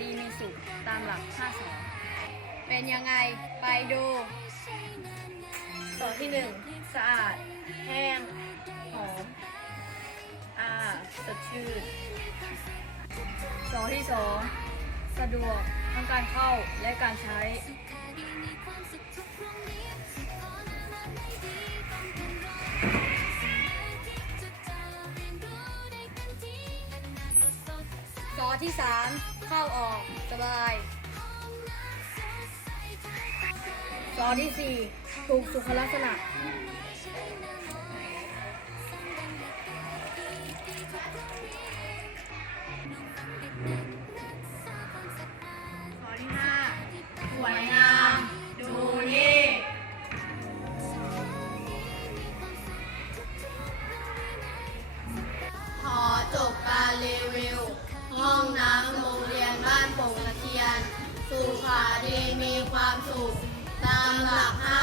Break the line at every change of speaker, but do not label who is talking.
ดีมีสูตามหลัก5สอเป็นยังไงไปดูสอที่ 1 สะอาด แห้ง หอมอาสดชื่นสอที่สสะดวกทั้งการเข้าและการใช้ อที่สามเข้าออกสบายสอที่สี่ถูกสุขลักษณะสอที่ห้าสวยงาม
สุขาดีมีความสุข ตามหลักห้า